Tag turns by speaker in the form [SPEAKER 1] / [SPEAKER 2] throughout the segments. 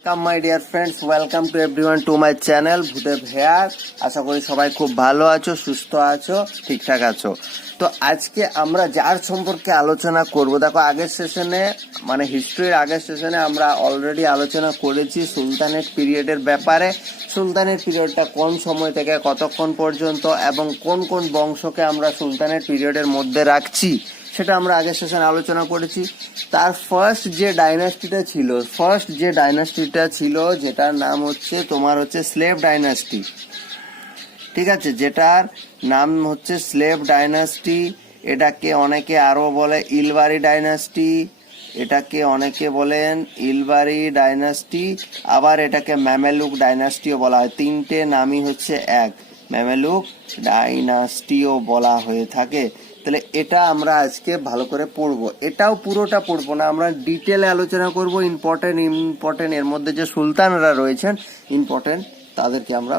[SPEAKER 1] Welcome my dear friends welcome to everyone to my channel Bhudev here আশা করি সবাই খুব ভালো আছো, সুস্থ আছো, ঠিকঠাক আছো। তো আজকে আমরা যার সম্পর্কে আলোচনা করব, দেখো আগের সেশনে মানে হিস্ট্রির আগের সেশনে আমরা অলরেডি আলোচনা করেছি সুলতানের পিরিয়ডের ব্যাপারে। সুলতানের পিরিয়ডটা কোন সময় থেকে, কতক্ষণ পর্যন্ত, এবং কোন কোন বংশকে আমরা সুলতানের পিরিয়ডের মধ্যে রাখছি। সেটা আমরা আগের সেশনে আলোচনা করেছি। তার ফার্স্ট যে ডাইনাস্টিটা ছিল ফার্স্ট যে ডাইনাস্টিটা ছিল, যেটার নাম হচ্ছে, তোমার হচ্ছে স্লেভ ডাইনাস্টি ঠিক আছে? যেটার নাম হচ্ছে স্লেভ ডাইনাস্টি এটাকে অনেকে আরও বলে ইলবারি ডাইনাস্টি এটাকে অনেকে বলেন ইলবারি ডাইনাস্টি আবার এটাকে ম্যামেলুক ডাইনাস্টিও বলা হয়। তিনটে নামই হচ্ছে এক। ম্যামেলুক ডাইনাস্টিও বলা হয়ে থাকে। তাহলে এটা আমরা আজকে ভালো করে পড়ব। এটাও পুরোটা পড়ব না, আমরা ডিটেলে আলোচনা করব ইম্পর্টেন্ট ইম্পর্টেন্ট এর মধ্যে যে সুলতানরা রয়েছেন ইম্পর্টেন্ট তাদেরকে আমরা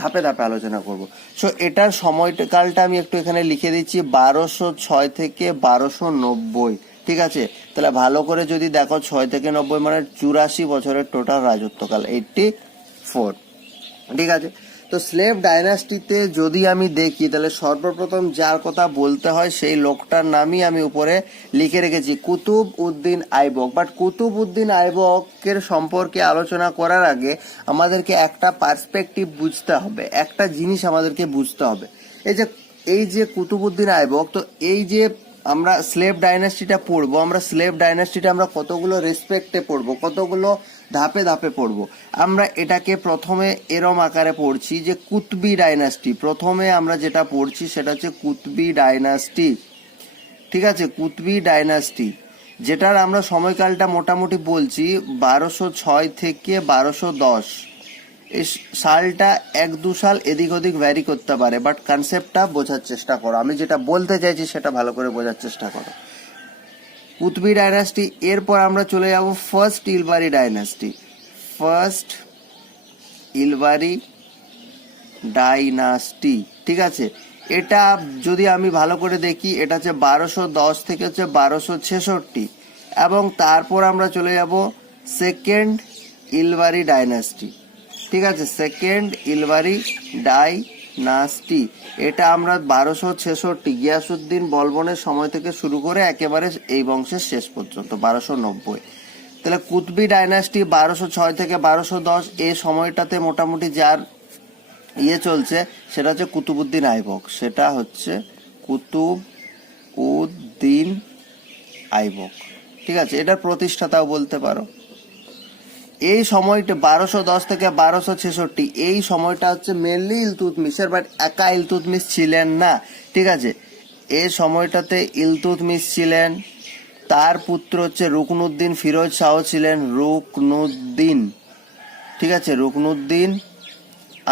[SPEAKER 1] ধাপে ধাপে আলোচনা করব। সো এটার সময়কালটা আমি একটু এখানে লিখে দিচ্ছি, বারোশো ছয় থেকে বারোশো নব্বই, ঠিক আছে? তাহলে ভালো করে যদি দেখো, ছয় থেকে নব্বই মানে চুরাশি বছরের টোটাল রাজত্বকাল এইটটি ফোর ঠিক আছে? তো স্লেভ ডাইনাস্টিতে যদি আমি দেখি, তাহলে সর্বপ্রথম যার কথা বলতে হয় সেই লোকটার নামই আমি উপরে লিখে রেখেছি, কুতুব উদ্দিন আইবক। বাট কুতুব উদ্দিন আইবকের সম্পর্কে আলোচনা করার আগে আমাদেরকে একটা পার্সপেক্টিভ বুঝতে হবে, একটা জিনিস আমাদেরকে বুঝতে হবে। এই যে এই যে কুতুবুদ্দিন আইবক, তো এই যে আমরা স্লেভ ডাইনাস্টিটা পড়ব, আমরা স্লেভ ডাইনাস্টিটা আমরা কতগুলো রেসপেক্টে পড়ব, কতগুলো ধাপে ধাপে পড়ব। আমরা এটাকে প্রথমে এরম আকারে পড়ছি যে কুতবি ডাইনাস্টি। প্রথমে আমরা যেটা পড়ছি সেটা হচ্ছে কুতবি ডাইনাস্টি। ঠিক আছে? কুতবি ডাইনাস্টি। যেটার আমরা সময়কালটা মোটামুটি বলছি বারোশো ছয় থেকে বারোশো দশ। এই সালটা এক দু সাল এদিক ওদিক ভ্যারি করতে পারে বাট কনসেপ্টটা বোঝার চেষ্টা করো। আমি যেটা বলতে চাইছি সেটা ভালো করে বোঝার চেষ্টা করো। কুতবি ডাইনাস্টি, এরপর আমরা চলে যাব first Ilbari dynasty. First Ilbari dynasty, ঠিক আছে? এটা যদি আমি ভালো করে দেখি, এটা হচ্ছে বারোশো দশ থেকে হচ্ছে বারোশো ছেষট্টি। এবং তারপর আমরা চলে যাব সেকেন্ড ইলবারি ডাইনাস্টি। ঠিক আছে? সেকেন্ড ইলবারি ডাইনাস্টি এটা আমরা বারোশো ছেষট্টি গিয়াসুদ্দিন বলবনের সময় থেকে শুরু করে একেবারে এই বংশের শেষ পর্যন্ত, বারোশো নব্বই। তাহলে কুতবি ডাইনাস্টি বারোশো ছয় থেকে বারোশো দশ এই সময়টাতে মোটামুটি যার ইয়ে চলছে, সেটা হচ্ছে কুতুবুদ্দিন আইবক। সেটা হচ্ছে কুতুব উদ্দিন আইবক। ঠিক আছে? এটার প্রতিষ্ঠাতাও বলতে পারো। এই সময়টা বারোশো দশ থেকে বারোশো ছেষট্টি, এই সময়টা হচ্ছে মেনলি ইলতুতমিশের বাট একা ইলতুতমিশ ছিলেন না, ঠিক আছে? এই সময়টাতে ইলতুতমিশ ছিলেন, তার পুত্র হচ্ছে রুকনুদ্দিন ফিরোজ শাহ ছিলেন রুকনুদ্দিন, ঠিক আছে? রুকনুদ্দিন,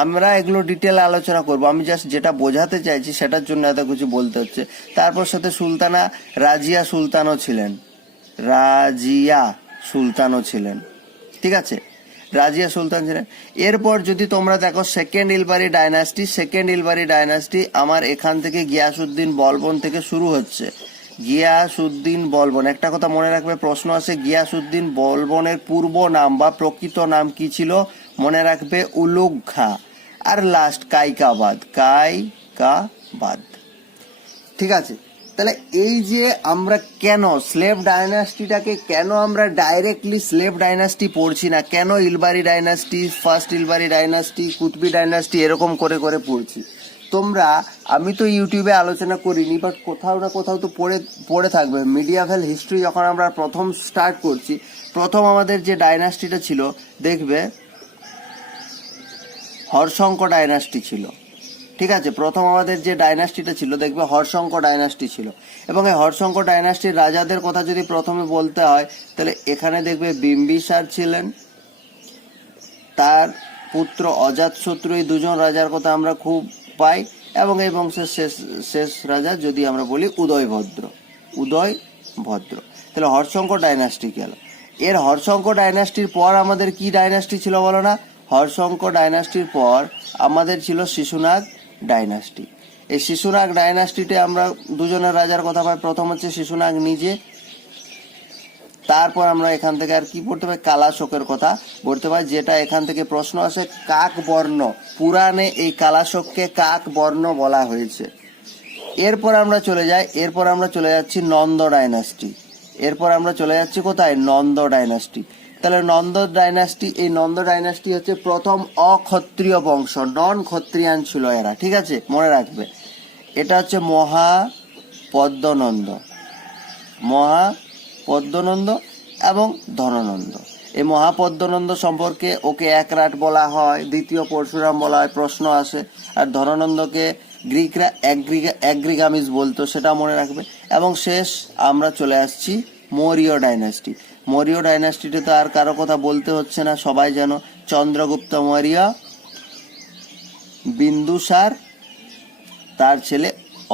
[SPEAKER 1] আমরা এগুলো ডিটেল আলোচনা করব। আমি জাস্ট যেটা বোঝাতে চাইছি সেটার জন্য এত কিছু বলতে হচ্ছে। তারপর সাথে সুলতানা, রাজিয়া সুলতানও ছিলেন। রাজিয়া সুলতানও ছিলেন। ঠিক আছে? রাজিয়া সুলতান ছিলেন। এরপর যদি তোমরা দেখো second Ilbari dynasty second Ilbari dynasty আমার এখান থেকে গিয়াসুদ্দিন বলবন থেকে শুরু হচ্ছে। গিয়াসুদ্দিন বলবন, একটা কথা মনে রাখবে, প্রশ্ন আছে গিয়াসুদ্দিন বলবনের পূর্ব নাম বা প্রকৃত নাম কি ছিল? মনে রাখবে উলুঘা আর লাস্ট কাইকাবাদ কাইকাবাদ। ঠিক আছে? তাহলে এই যে আমরা কেন স্লেভ ডাইনাস্টিটাকে কেন আমরা ডাইরেক্টলি স্লেভ ডাইনাস্টি পড়ছি না? কেন Ilbari dynasty first Ilbari dynasty Qutbi dynasty এরকম করে করে পড়ছি? তোমরা, আমি তো ইউটিউবে আলোচনা করিনি বাট কোথাও না কোথাও তো পড়ে পড়ে থাকবে। মিডিয়াভেল হিস্ট্রি যখন আমরা প্রথম স্টার্ট করছি, প্রথম আমাদের যে ডাইনাস্টিটা ছিল, দেখবে হর্ষঙ্ক ডাইনাস্টি ছিল। ঠিক আছে, প্রথম আমাদের যে ডাইনাস্টিটা ছিল, দেখবে হর্ষঙ্ক ডাইনাস্টি ছিল। এবং এই হর্ষঙ্ক ডাইনাস্টির রাজাদের কথা যদি প্রথমে বলতে হয়, তাহলে এখানে দেখবে বিম্বিসার ছিলেন, তার পুত্র অজাতশত্রু এই দুজন রাজার কথা আমরা খুব পাই, এবং এই বংশের শেষ শেষ রাজা যদি আমরা বলি উদয়ভদ্র উদয় ভদ্র তাহলে হর্ষঙ্ক ডাইনাস্টি গেল এর হর্ষঙ্ক ডাইনাস্টির পর আমাদের কি ডাইনাস্টি ছিল বলো না? হর্ষঙ্ক ডাইনাস্টির পর আমাদের ছিল শিশুনাগ ডাইনাস্টি। এই শিশুনাগ ডাইনাস্টিতে আমরা দুজনের রাজার কথা পাই প্রথম হচ্ছে শিশুনাগ নিজে, তারপর আমরা এখান থেকে আর কি পড়তে পারি? কালাশোকের কথা পড়তে পারি, যেটা এখান থেকে প্রশ্ন আসে কাক বর্ণ পুরাণে এই কালাশোককে কাক বর্ণ বলা হয়েছে। এরপর আমরা চলে যাই, এরপর আমরা চলে যাচ্ছি নন্দ ডাইনাস্টি। এরপর আমরা চলে যাচ্ছি কোথায়? নন্দ ডাইনাস্টি। তাহলে নন্দ ডাইনাস্টি, এই নন্দ ডাইনাস্টি হচ্ছে প্রথম অক্ষত্রিয় বংশ নন ক্ষত্রিয়ান ছিল এরা, ঠিক আছে? মনে রাখবে। এটা হচ্ছে মহা পদ্মনন্দ। মহা পদ্মনন্দ এবং ধননন্দ। এই মহাপদ্মনন্দ সম্পর্কে ওকে একরাট বলা হয়, দ্বিতীয় পরশুরাম বলা হয়, প্রশ্ন আসে। আর ধননন্দকে গ্রিকরা অ্যাগ্রিগা, অ্যাগ্রিগামিস বলতো, সেটা মনে রাখবে। এবং শেষ আমরা চলে আসছি মৌর্য ডাইনাস্টি। মৌর্য ডাইনাস্টিতে তো আর কারও কথা বলতে হচ্ছে না, সবাই যেন চন্দ্রগুপ্ত মৌর্য, বিন্দুসার, তার ছেলে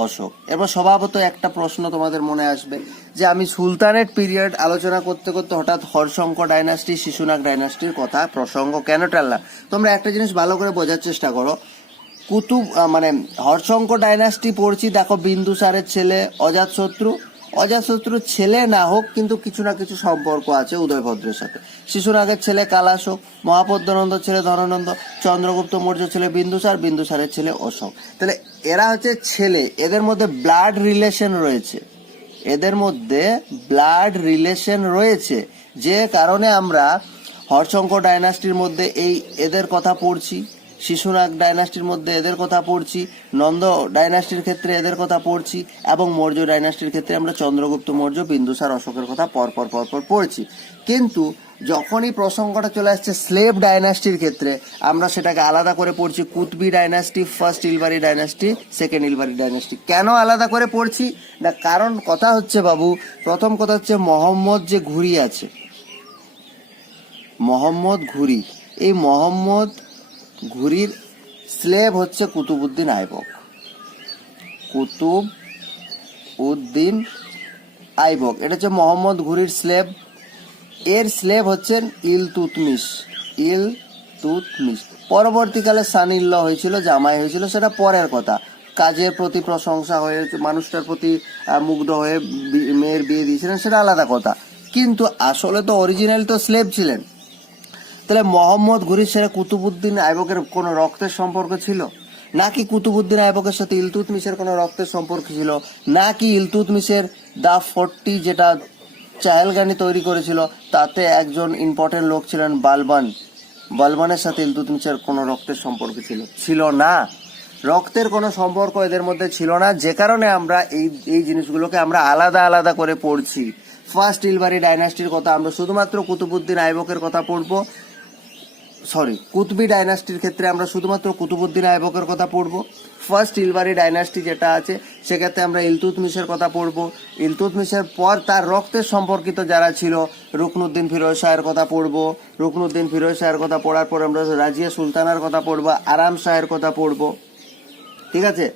[SPEAKER 1] অশোক। এরপর স্বভাবত একটা প্রশ্ন তোমাদের মনে আসবে, যে আমি সুলতানের পিরিয়ড আলোচনা করতে করতে হঠাৎ হর্ষঙ্ক ডাইনাস্টি, শিশুনাগ ডাইনাস্টির কথা, প্রসঙ্গ কেন টানলাম? তোমরা একটা জিনিস ভালো করে বোঝার চেষ্টা করো। কুতুব মানে হর্ষঙ্ক ডাইনাস্টি পড়ছি, দেখো বিন্দুসারের ছেলে অজাতশত্রু অজাতশত্রুর ছেলে না হোক, কিন্তু কিছু না কিছু সম্পর্ক আছে উদয়ভদ্রের সাথে। শিশুনাগের ছেলে কালাশোক মহাপদ্মনন্দ ছেলে ধননন্দ, চন্দ্রগুপ্ত মৌর্য ছেলে বিন্দুসার, বিন্দুসারের ছেলে অশোক। তাহলে এরা হচ্ছে ছেলে, এদের মধ্যে ব্লাড রিলেশন রয়েছে। এদের মধ্যে ব্লাড রিলেশন রয়েছে। যে কারণে আমরা হর্ষঙ্ক ডাইনাস্টির মধ্যে এই এদের কথা পড়ছি। শিশুনাগ ডাইনাস্টির মধ্যে এদের কথা পড়ছি, নন্দ ডাইনাস্টির ক্ষেত্রে এদের কথা পড়ছি, এবং মৌর্য ডাইনাস্টির ক্ষেত্রে আমরা চন্দ্রগুপ্ত মৌর্য, বিন্দুসার অশোকের কথা পরপর পর পর পর পড়ছি। কিন্তু যখনই প্রসঙ্গটা চলে আসছে স্লেভ ডাইনাস্টির ক্ষেত্রে, আমরা সেটাকে আলাদা করে পড়ছি, Qutbi dynasty, first Ilbari dynasty, second Ilbari dynasty. কেন আলাদা করে পড়ছি? না, কারণ কথা হচ্ছে বাবু, প্রথম কথা হচ্ছে মোহাম্মদ যে ঘুরি আছে, মোহাম্মদ ঘুরি, এই মোহাম্মদ ঘুরির স্লেভ হচ্ছে কুতুবুদ্দিন আইবক। কুতুব উদ্দিন আইবক। এটা হচ্ছে মোহাম্মদ ঘুরির স্লেভ। এর স্লেভ হচ্ছেন ইল তুতমিস ইল তুতমিস পরবর্তীকালে সানিল্ল হয়েছিল, জামাই হয়েছিল, সেটা পরের কথা। কাজের প্রতি প্রশংসা হয়ে, মানুষটার প্রতি মুগ্ধ হয়ে মেয়ের বিয়ে দিয়েছিলেন, সেটা আলাদা কথা। কিন্তু আসলে তো অরিজিনাল তো স্লেভ ছিলেন। তাহলে মোহাম্মদ ঘুরির সাথে কুতুবুদ্দিন আইবকের কোনো রক্তের সম্পর্ক ছিল? নাকি কুতুবুদ্দিন আইবকের সাথে ইলতুতমিশের কোনো রক্তের সম্পর্ক ছিল? নাকি ইলতুতমিশের দা ফোর্টি যেটা চাহেলগানি তৈরি করেছিল, তাতে একজন ইম্পর্টেন্ট লোক ছিলেন বালবান। বালবানের সাথে ইলতুতমিশের কোনো রক্তের সম্পর্ক ছিল? ছিল না। রক্তের কোনো সম্পর্ক এদের মধ্যে ছিল না। যে কারণে আমরা এই এই জিনিসগুলোকে আমরা আলাদা আলাদা করে পড়ছি। ফার্স্ট ইলবারি ডাইনাস্টির কথা আমরা শুধুমাত্র কুতুবুদ্দিন আইবকের কথা পড়ব। সরি কুতুবি ডাইনাস্টির ক্ষেত্রে আমরা শুধুমাত্র কুতুবুদ্দিন আয়বকের কথা পড়ব। ফার্স্ট ইলবারি ডাইনাস্টি যেটা আছে, সেক্ষেত্রে আমরা ইলতুতমিশের কথা পড়ব। ইলতুতমিশের পর তার রক্তের সম্পর্কিত যারা ছিল, রুকনুদ্দিন ফিরোজ শাহের কথা পড়ব। রুকনুদ্দিন ফিরোজ শাহের কথা পড়ার পর আমরা রাজিয়া সুলতানার কথা পড়ব, আরাম শাহের কথা পড়ব। ঠিক আছে?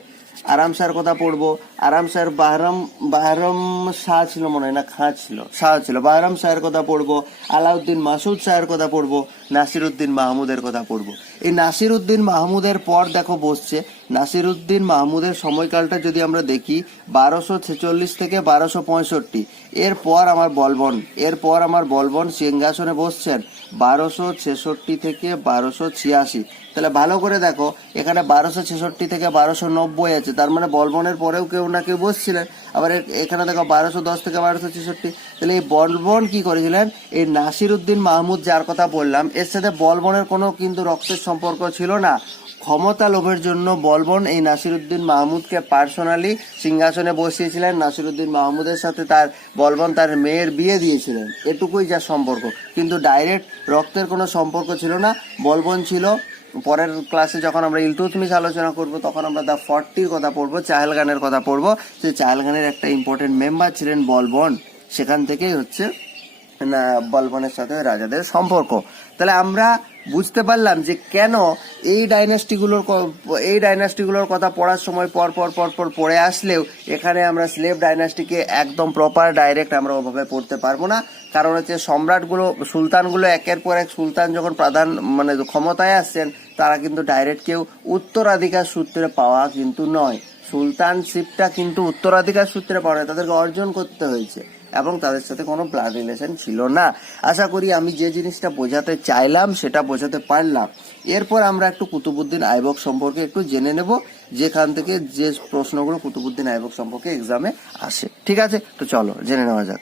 [SPEAKER 1] আরাম শাহের কথা পড়ব। আরাম শাহের বাহরাম বাহরাম শাহ ছিল মনে হয় না, খাঁ ছিল, শাহ ছিল। বাহরাম শাহের কথা পড়ব, আলাউদ্দিন মাসুদ শাহের কথা পড়ব, নাসিরুদ্দিন মাহমুদের কথা পড়ব। এই নাসিরুদ্দিন মাহমুদের পর দেখো বসছে। নাসিরুদ্দিন মাহমুদের সময়কালটা যদি আমরা দেখি, বারোশো ছেচল্লিশ থেকে বারোশো পঁয়ষট্টি। এরপর আমার বলবন, এরপর আমার বলবন সিংহাসনে বসছেন। বারোশো ছেষট্টি থেকে বারোশো ছিয়াশি। তাহলে ভালো করে দেখো, এখানে বারোশো ছেষট্টি থেকে বারোশো নব্বই আছে। তার মানে বলবনের পরেও কেউ না কেউ বসছিলেন। আবার এখানে দেখো, বারোশো দশ থেকে বারোশো ছেষট্টি। তাহলে এই বলবন কী করেছিলেন? এই নাসির উদ্দিন মাহমুদ যার কথা বললাম, এর সাথে বলবনের কোনো কিন্তু রক্তের সম্পর্ক ছিল না। ক্ষমতা লোভের জন্য বলবন এই নাসিরুদ্দিন মাহমুদকে পার্সোনালি সিংহাসনে বসিয়েছিলেন। নাসিরুদ্দিন মাহমুদের সাথে তার বলবন তার মেয়ের বিয়ে দিয়েছিলেন। এটুকুই যা সম্পর্ক। কিন্তু ডাইরেক্ট রক্তের কোনো সম্পর্ক ছিল না। বলবন ছিল, পরের ক্লাসে যখন আমরা ইলতুতমিশ আলোচনা করব, তখন আমরা দ্য ফর্টির কথা পড়ব চাহেলগানের কথা পড়ব। যে চাহেলগানের একটা ইম্পর্টেন্ট মেম্বার ছিলেন বলবন। সেখান থেকেই হচ্ছে বলবনের সাথে রাজাদের সম্পর্ক। তাহলে আমরা বুঝতে পারলাম যে কেন এই ডাইনাস্টিগুলোর এই ডাইনাস্টিগুলোর কথা পড়ার সময় পর পর পর পর পড়ে আসলেও এখানে আমরা স্লেভ ডাইনাস্টিকে একদম প্রপার ডাইরেক্ট আমরা ওভাবে পড়তে পারব না। কারণ হচ্ছে সম্রাটগুলো সুলতানগুলো একের পর এক সুলতান যখন প্রধান মানে ক্ষমতায় আসছেন, তারা কিন্তু ডাইরেক্ট কেউ উত্তরাধিকার সূত্রে পাওয়া কিন্তু নয়। সুলতানশিপটা কিন্তু উত্তরাধিকার সূত্রে পাওয়া তাদেরকে অর্জন করতে হয়েছে। এবং তাদের সাথে কোনো ব্লাড রিলেশন ছিল না। আশা করি আমি যে জিনিসটা বোঝাতে চাইলাম, সেটা বোঝাতে পারলাম। এরপর আমরা একটু কুতুবুদ্দিন আইবক সম্পর্কে একটু জেনে নেব, যেখান থেকে যে প্রশ্নগুলো কুতুবুদ্দিন আইবক সম্পর্কে এক্সামে আসে। ঠিক আছে? তো চলো, জেনে নেওয়া যাক।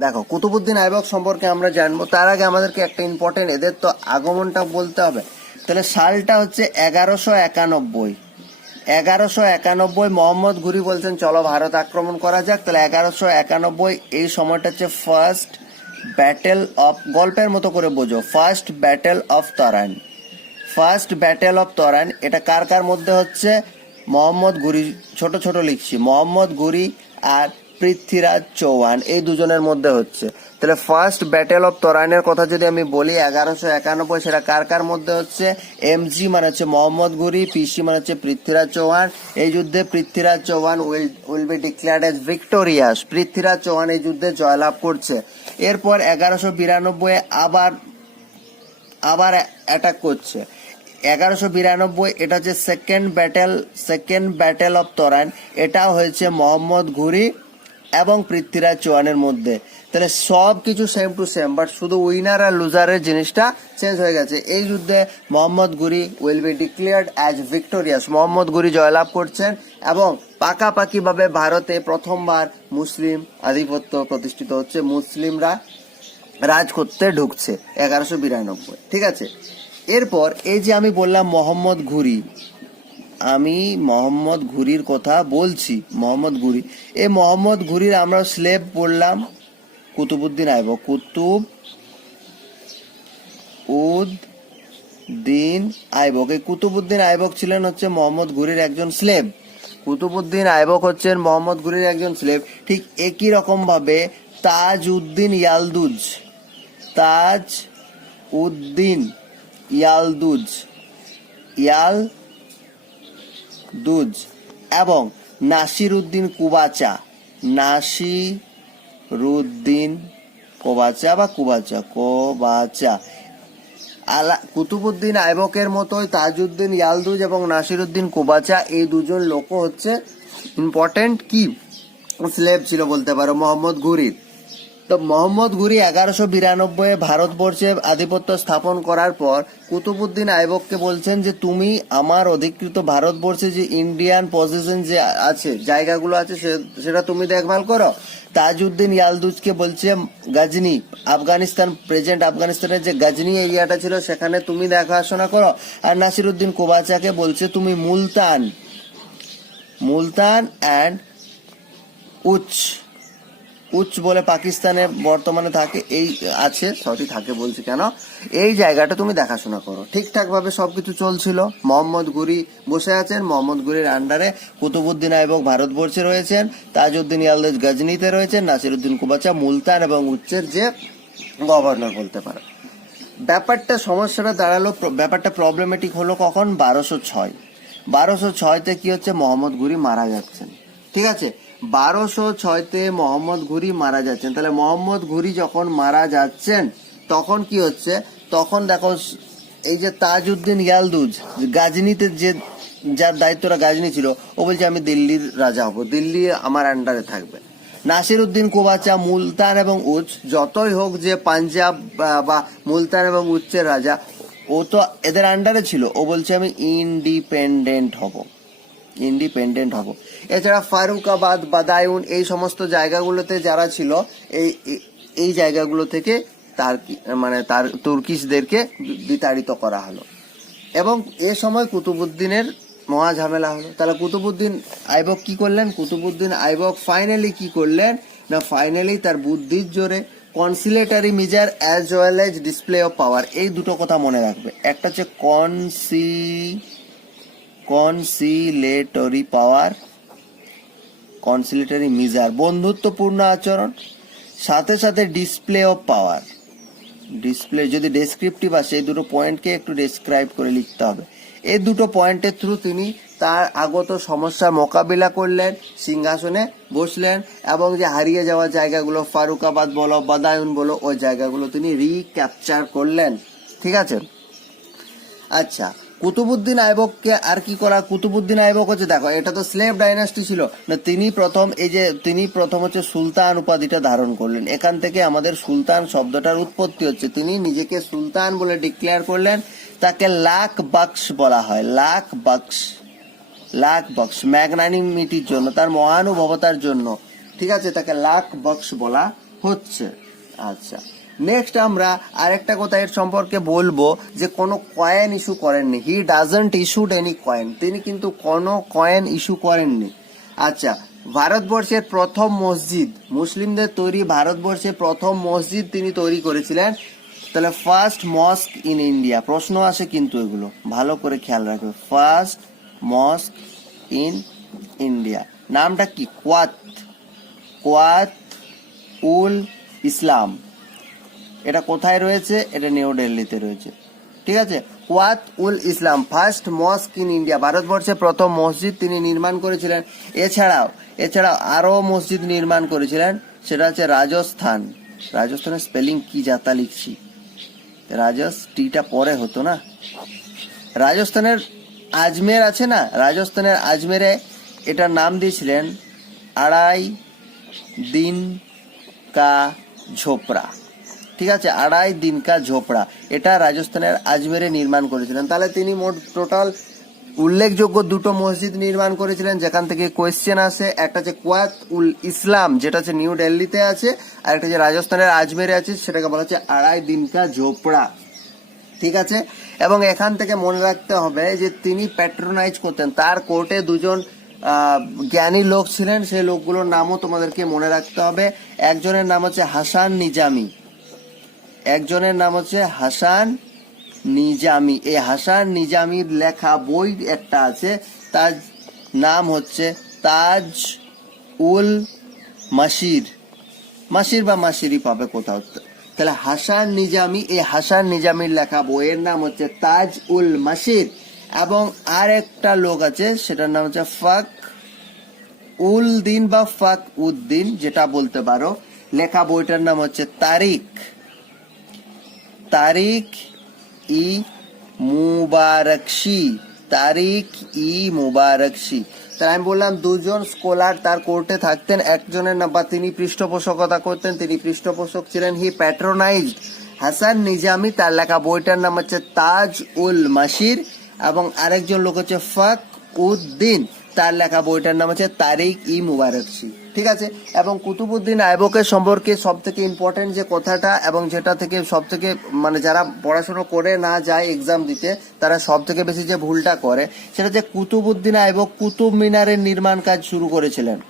[SPEAKER 1] দেখো, কুতুবুদ্দিন আইবক সম্পর্কে আমরা জানব, তার আগে আমাদেরকে একটা ইম্পর্টেন্ট এদের তো আগমনটা বলতে হবে। তাহলে সালটা হচ্ছে এগারোশো একানব্বই। এগারোশো একানব্বই মোহাম্মদ ঘুরি বলছেন, চলো ভারত আক্রমণ করা যাক। তাহলে এগারোশো একানব্বই এই সময়টা হচ্ছে ফার্স্ট ব্যাটেল অফ গল্পের মতো করে বোঝো first battle of Tarain first battle of Tarain এটা কার কার মধ্যে হচ্ছে? মোহাম্মদ গুরি, ছোট ছোট লিখছি, মোহাম্মদ গুরি আর পৃথ্বীরাজ চৌহান, এই দুজনের মধ্যে হচ্ছে। তাহলে ফার্স্ট ব্যাটেল অফ তরাইনের কথা যদি আমি বলি, এগারোশো একানব্বই, সেটা কার কার মধ্যে হচ্ছে? এমজি মানে হচ্ছে মোহাম্মদ গুরি পিসি মানে হচ্ছে পৃথ্বীরাজ চৌহান। এই যুদ্ধে Prithviraj Chauhan will will be declared as victorious Prithviraj Chauhan এই যুদ্ধে জয়লাভ করছে। এরপর এগারোশো বিরানব্বই আবার আবার অ্যাটাক করছে। এগারোশো বিরানব্বই এটা হচ্ছে second battle second battle of Tarain এটা হয়েছে মোহাম্মদ ঘুরি এবং পৃথ্বীরাজ চৌহানের মধ্যে। তাহলে সব কিছু সেম টু সেম বাট শুধু উইনার আর লুজারের জিনিসটা চেঞ্জ হয়ে গেছে। এই যুদ্ধে Mohammad Ghori will be declared as victorious Mohammad Ghori জয়লাভ করছেন এবং পাকাপাকিভাবে ভারতে প্রথমবার মুসলিম আধিপত্য প্রতিষ্ঠিত হচ্ছে। মুসলিমরা রাজ করতে ঢুকছে, এগারোশো বিরানব্বই। ঠিক আছে? এরপর এই যে আমি বললাম মোহাম্মদ ঘুরি আমি মোহাম্মদ ঘুরির কথা বলছি, মোহাম্মদ ঘুরি এই মোহাম্মদ ঘুরির আমরা স্লেব পড়লাম কুতুবুদ্দিন আইবক কুতুব উদ দিন আইবক এই কুতুবুদ্দিন আইবক ছিলেন হচ্ছে মোহাম্মদ ঘুরির একজন স্লেব কুতুবুদ্দিন আইবক হচ্ছেন মোহাম্মদ ঘুরির একজন স্লেব ঠিক একই রকম ভাবে তাজ উদ্দিন ইয়ালদুজ। তাজ উদ্দিন ইয়ালদুজ। ইয়াল দুজ এবং নাসির উদ্দিন কুবাচা নাসিরুদ্দিন কোবাচা বা কুবাচা? কোবাচা। আলা কুতুবুদ্দিন আইবকের মতোই তাজউদ্দিন, ইয়ালদুজ এবং নাসিরুদ্দিন কুবাচা, এই দুজন লোক হচ্ছে ইম্পর্টেন্ট কি? স্লেব ছিল বলতে পারো, মোহাম্মদ ঘুরির তো মোহাম্মদ ঘুরি এগারোশো বিরানব্বই ভারতবর্ষে আধিপত্য স্থাপন করার পর কুতুবুদ্দিন আইবককে বলছেন যে, তুমি আমার অধিকৃত ভারতবর্ষে যে ইন্ডিয়ান পজিশন যে আছে, জায়গাগুলো আছে সেটা তুমি দেখভাল করো। তাজউদ্দিন ইয়ালদুজকে বলছে, গাজনি, আফগানিস্তান প্রেজেন্ট আফগানিস্তানের যে গাজনি এরিয়াটা ছিল, সেখানে তুমি দেখাশোনা করো। আর নাসিরুদ্দিন কোবাচাকে বলছে, তুমি মুলতান মুলতান অ্যান্ড উচ্চ। উচ্চ বলে পাকিস্তানে বর্তমানে থাকে, এই আছে সরি থাকে বলছি কেন? এই জায়গাটা তুমি দেখাশোনা করো। ঠিকঠাক ভাবে সবকিছু চলছিল। মোহাম্মদ গুরি বসে আছেন, মোহাম্মদ গুরির আন্ডারে কুতুবুদ্দিন আইবক ভারতবর্ষে রয়েছেন, তাজউদ্দিন ইয়ালদেজ গজনিতে রয়েছেন, নাসিরুদ্দিন কুবাচা, মুলতান এবং উচ্চের যে গভর্নর বলতে পারো। ব্যাপারটা, সমস্যাটা দাঁড়াল, ব্যাপারটা প্রবলেমেটিক হলো কখন? বারোশো ছয়। বারোশো ছয়তে কি হচ্ছে? মোহাম্মদ গুরি মারা যাচ্ছেন। ঠিক আছে? বারোশো ছয়তে মোহাম্মদ ঘুরি মারা যাচ্ছেন। তাহলে মোহাম্মদ ঘুরি যখন মারা যাচ্ছেন, তখন কি হচ্ছে? তখন দেখো, এই যে তাজউদ্দিন ইয়ালদুজ, গাজনীতে যে, যার দায়িত্বটা গাজনি ছিল, ও বলছে, আমি দিল্লির রাজা হব। দিল্লি আমার আন্ডারে থাকবে। নাসির উদ্দিন কুবাচা, মুলতান এবং উচ যতই হোক যে পাঞ্জাব, বা- বা মুলতান এবং উচ্চের রাজা, ও তো এদের আন্ডারে ছিল। ও বলছে, আমি ইন্ডিপেন্ডেন্ট হব। ইন্ডিপেন্ডেন্ট হব। এছাড়া ফারুকাবাদ, বাদায়ুন এই সমস্ত জায়গাগুলোতে যারা ছিল, এই, এই- জায়গাগুলো থেকে তার মানে তার তুর্কিশদেরকে বিতাড়িত করা হলো। এবং এ সময় কুতুবুদ্দিনের মহা ঝামেলা হলো। তাহলে কুতুবুদ্দিন আইবক কি করলেন? কুতুবুদ্দিন আইবক ফাইনালি কি করলেন? না ফাইনালি তার বুদ্ধির জোরে conciliatory measure as well as display of power এই দুটো কথা মনে রাখবে। একটা হচ্ছে কনসি কনসিলেটরি পাওয়ার, কনসিলেটরি মিজার, বন্ধুত্বপূর্ণ আচরণ, সাথে সাথে ডিসপ্লে অফ পাওয়ার। ডিসপ্লে যদি ডেসক্রিপটিভ আসে, এই দুটো পয়েন্টকে একটু ডেসক্রাইব করে লিখতে হবে। এই দুটো পয়েন্টের থ্রু তিনি তার আগত সমস্যার মোকাবিলা করলেন, সিংহাসনে বসলেন এবং যে হারিয়ে যাওয়া জায়গাগুলো, ফারুকাবাদ বলো, বাদায়ুন বলো, ওই জায়গাগুলো তিনি রিক্যাপচার করলেন। ঠিক আছে? আচ্ছা কুতুবুদ্দিন আইবককে আর কি করা? কুতুবুদ্দিন আইবক হচ্ছে, দেখো, এটা তো স্লেভ ডাইনাস্টি ছিল। না, তিনি প্রথম, এই যে তিনি প্রথম হচ্ছে সুলতান উপাধিটা ধারণ করলেন। এখান থেকে আমাদের সুলতান শব্দটার উৎপত্তি হচ্ছে, তিনি নিজেকে সুলতান বলে ডিক্লেয়ার করলেন, তাকে লাখ বাক্স বলা হয়, লাখ বাক্স, লাখ বক্স ম্যাগনানিমিটির জন্য, তার মহানুভবতার জন্য। ঠিক আছে? তাকে লাখ বক্স বলা হচ্ছে। আচ্ছা। নেক্সট আমরা আরেকটা কথা এর সম্পর্কে বলব যে কোনো কয়েন ইস্যু করেননি। He doesn't issued any coin তিনি কিন্তু কোনো কয়েন ইস্যু করেননি। আচ্ছা ভারতবর্ষের প্রথম মসজিদ, মুসলিমদের তৈরি ভারতবর্ষের প্রথম মসজিদ তিনি তৈরি করেছিলেন। তাহলে ফার্স্ট মস্ক ইন ইন্ডিয়া প্রশ্ন আসে কিন্তু এগুলো। ভালো করে খেয়াল রাখবে। ফার্স্ট মস্ক ইন ইন্ডিয়া নামটা কি? কোয়াত। কোয়াত উল ইসলাম। এটা কোথায় রয়েছে? এটা নিউ দিল্লিতে রয়েছে। ঠিক আছে? Quwwat ul Islam, first mosque in India. ভারতবর্ষে প্রথম মসজিদ তিনি নির্মাণ করেছিলেন। এছাড়াও এছাড়াও আরও মসজিদ নির্মাণ করেছিলেন। সেটা হচ্ছে রাজস্থান। রাজস্থানের স্পেলিং কি যাতা লিখছি? রাজস, টিটা পরে হতো না? রাজস্থানের আজমের আছে না? রাজস্থানের আজমেরে এটার নাম দিয়েছিলেন আড়াই দিন কা ঝোপড়া। ঠিক আছে, আড়াই দিনকা ঝোপড়া। এটা রাজস্থানের আজমেরে নির্মাণ করেছিলেন। তাহলে তিনি মোট টোটাল উল্লেখযোগ্য দুটো মসজিদ নির্মাণ করেছিলেন, যেখান থেকে কোয়েশ্চেন আসে, একটা হচ্ছে কোয়াত উল ইসলাম, যেটা হচ্ছে নিউ দিল্লিতে আছে, আর একটা যে রাজস্থানের আজমেরে আছে, সেটাকে বলা হচ্ছে আড়াই দিনকা ঝোপড়া। ঠিক আছে? এবং এখান থেকে মনে রাখতে হবে যে তিনি প্যাট্রোনাইজ করতেন। তার কোর্টে দুজন জ্ঞানী লোক ছিলেন, সেই লোকগুলোর নামও তোমাদেরকে মনে রাখতে হবে। একজনের নাম হচ্ছে হাসান নিজামি। একজনের নাম হচ্ছে হাসান নিজামি। এই হাসান নিজামির লেখা বই একটা আছে, তার নাম হচ্ছে তাজ উল মাসির মাসির বা মাসিরই পাবে কোথাও। তাহলে হাসান নিজামি, এই হাসান নিজামির লেখা বইয়ের নাম হচ্ছে তাজ উল মাসির এবং আর একটা লোক আছে, সেটার নাম হচ্ছে ফাক উল দিন বা ফাক উদ্দিন যেটা বলতে পারো। লেখা বইটার নাম হচ্ছে তারিখ তারিখ ই মুবারকশি তারিখ ই মুবারকশি তাই আমি বললাম দুজন স্কলার তার কোর্টে থাকতেন, একজনের নাম বা তিনি পৃষ্ঠপোষকতা করতেন, তিনি পৃষ্ঠপোষক ছিলেন, হি প্যাট্রোনাইজড। হাসান নিজামি, তার লেখা বইটার নাম হচ্ছে তাজ উল মাসির এবং আরেকজন লোক হচ্ছে ফাক উদ্দিন তার লেখা বইটার নাম হচ্ছে তারিক ই মুবারকশি ঠিক আছে? এবং কুতুবুদ্দিন আইবকের সম্পর্কে সব থেকে ইম্পর্টেন্ট যে কথাটা এবং যেটা থেকে সব থেকে মানে যারা পড়াশুনো করে না যায় এক্সাম দিতে, তারা সব থেকে বেশি যে ভুলটা করে, সেটা যে কুতুবুদ্দিন আইবক কুতুব মিনারের নির্মাণ কাজ শুরু করেছিলেন।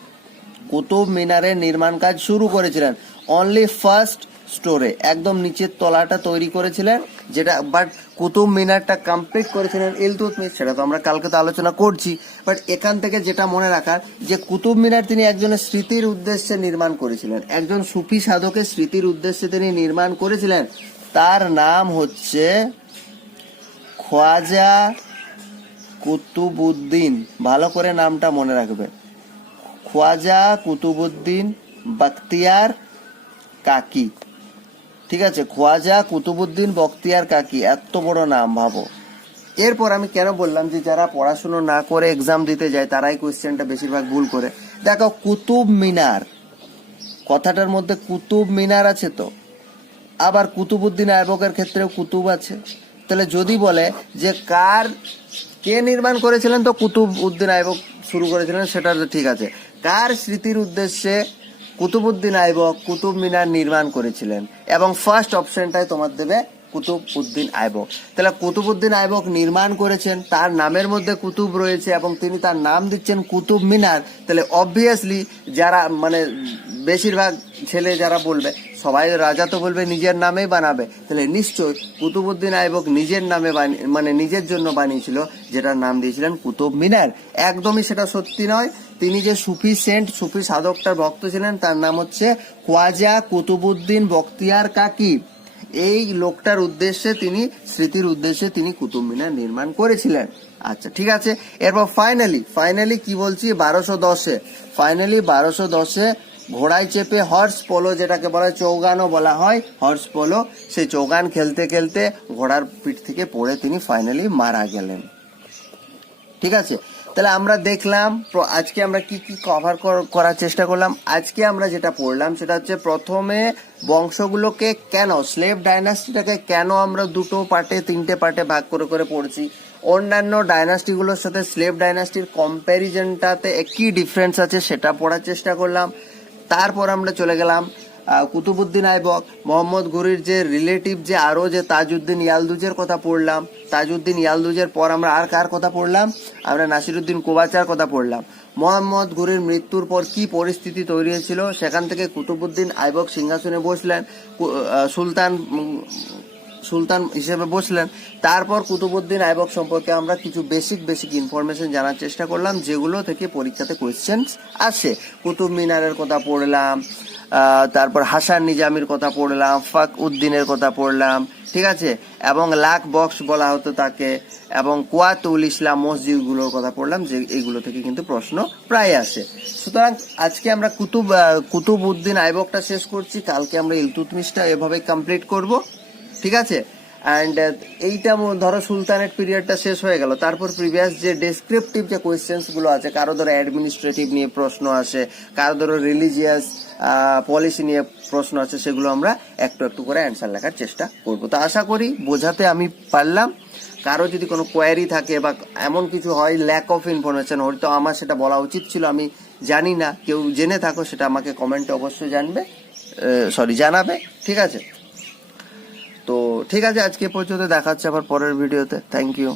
[SPEAKER 1] কুতুব মিনারের নির্মাণ কাজ শুরু করেছিলেন। অনলি ফার্স্ট স্টোরে একদম নিচের তলাটা তৈরি করেছিলেন, যেটা বাট কুতুব মিনারটা কমপ্লিট করেছিলেন ইলতুতমিশ সেটা তো আমরা কালকে তো আলোচনা করছি বাট এখান থেকে যেটা মনে রাখার, যে কুতুব মিনার তিনি একজনের স্মৃতির উদ্দেশ্যে নির্মাণ করেছিলেন, একজন সুফি সাধকের স্মৃতির উদ্দেশ্যে তিনি নির্মাণ করেছিলেন, তার নাম হচ্ছে খোয়াজা কুতুবুদ্দিন ভালো করে নামটা মনে রাখবে, খোয়াজা কুতুবুদ্দিন বখতিয়ার কাকি। ঠিক আছে খোয়াজা কুতুবুদ্দিন, বখতিয়ার কাকি, এত বড় নাম, ভাবো। এরপর আমি কেন বললাম যে যারা পড়াশুনো না করে এক্সাম দিতে যায়, তারাই কোয়েশ্চেনটা বেশিরভাগ ভুল করে। দেখো, কুতুব মিনার, কথাটার মধ্যে কুতুব মিনার আছে তো? আবার কুতুবুদ্দিন আইবকের ক্ষেত্রেও কুতুব আছে। তাহলে যদি বলে যে কার, কে নির্মাণ করেছিলেন তো কুতুব উদ্দিন শুরু করেছিলেন, সেটা ঠিক আছে। কার স্মৃতির উদ্দেশ্যে কুতুবুদ্দিন আইবক কুতুব মিনার নির্মাণ করেছিলেন এবং ফার্স্ট অপশনটাই তোমার দেবে কুতুব উদ্দিন আইবক। তাহলে কুতুবুদ্দিন আইবক নির্মাণ করেছেন, তার নামের মধ্যে কুতুব রয়েছে এবং তিনি তার নাম দিচ্ছেন কুতুব মিনার। তাহলে অবভিয়াসলি যারা মানে বেশিরভাগ ছেলে যারা বলবে, সবাই রাজা তো বলবে নিজের নামেই বানাবে। তাহলে নিশ্চয় কুতুবুদ্দিন আইবক নিজের নামে মানে নিজের জন্য বানিয়েছিল, যেটার নাম দিয়েছিলেন কুতুব মিনার। একদমই সেটা সত্যি নয়। তিনি যে সুফি সেন্ট, সুফি সাধকটার ভক্ত ছিলেন, তার নাম হচ্ছে খোয়াজা কুতুবুদ্দিন বখতিয়ার কাকি। এই লোকটার উদ্দেশ্যে তিনি, স্মৃতির উদ্দেশ্যে তিনি কুতুব মিনার নির্মাণ করেছিলেন। আচ্ছা ঠিক আছে। এরপর ফাইনালি ফাইনালি কি বলছি? বারোশো দশে। ফাইনালি বারোশো দশে ঘোড়ায় চেপে হর্স পোলো যেটাকে বলা হয়, চৌগানও বলা হয় হর্স পোলো সেই চৌগান খেলতে খেলতে ঘোড়ার পিঠ থেকে পড়ে তিনি ফাইনালি মারা গেলেন। ঠিক আছে? তাহলে আমরা দেখলাম আজকে আমরা কি কি কভার করার চেষ্টা করলাম। আজকে আমরা যেটা পড়লাম সেটা হচ্ছে প্রথমে বংশগুলোকে কেন স্লেভ ডাইনাস্টিটাকে কেন আমরা দুটো পার্টে, তিনটে পার্টে ভাগ করে করে পড়ছি। অন্যান্য ডাইনাস্টিগুলোর সাথে স্লেভ ডাইনাস্টির কম্প্যারিজনটাতে কি ডিফারেন্স আছে, সেটা পড়ার চেষ্টা করলাম। তারপর আমরা চলে গেলাম কুতুবুদ্দিন আইবক, মোহাম্মদ ঘুরির যে রিলেটিভ যে আরও যে তাজউদ্দিন ইয়ালদুজের কথা পড়লাম, তাজউদ্দিন ইয়ালদুজের পর আমরা আর কার কথা পড়লাম? আমরা নাসিরুদ্দিন কোবাচার কথা পড়লাম। মোহাম্মদ ঘুরির মৃত্যুর পর কি পরিস্থিতি তৈরি হয়েছিল? সেখান থেকে কুতুবুদ্দিন আইবক সিংহাসনে বসলেন সুলতান সুলতান হিসেবে বসলেন। তারপর কুতুবুদ্দিন আইবক সম্পর্কে আমরা কিছু বেসিক বেসিক ইনফরমেশন জানার চেষ্টা করলাম, যেগুলো থেকে পরীক্ষাতে কোয়েশ্চেন আসে। কুতুব মিনারের কথা পড়লাম তারপর হাসান নিজামির কথা পড়লাম, ফাক উদ্দিনের কথা পড়লাম, ঠিক আছে? এবং লাখ বক্স বলা হতো তাকে, এবং কোয়াতুল ইসলাম মসজিদগুলোর কথা পড়লাম, যে এইগুলো থেকে কিন্তু প্রশ্ন প্রায় আসে। সুতরাং আজকে আমরা কুতুব কুতুব উদ্দিন আইবকটা শেষ করছি। কালকে আমরা ইলতুতমিশটা এভাবে কমপ্লিট করব। ঠিক আছে? অ্যান্ড এইটা ম- ধরো সুলতানের পিরিয়ডটা শেষ হয়ে গেল। তারপর প্রিভিয়াস যে ডেসক্রিপটিভ যে কোয়েশ্চেন্সগুলো আছে, কারও ধরো অ্যাডমিনিস্ট্রেটিভ নিয়ে প্রশ্ন আসে, কারও ধরো রিলিজিয়াস পলিসি নিয়ে প্রশ্ন আছে সেগুলো আমরা একটু একটু করে অ্যান্সার লেখার চেষ্টা করব। তো আশা করি বোঝাতে আমি পারলাম। কারও যদি কোনো কোয়ারি থাকে বা এমন কিছু হয় ল্যাক অফ ইনফরমেশন হয়তো আমার সেটা বলা উচিত ছিল, আমি জানি না। কেউ জেনে থাকো, সেটা আমাকে কমেন্টে অবশ্যই জানবে সরি জানাবে, ঠিক আছে? তো ঠিক আছে আজকে পর্যন্ত দেখাচ্ছে আবার পরের ভিডিওতে। Thank you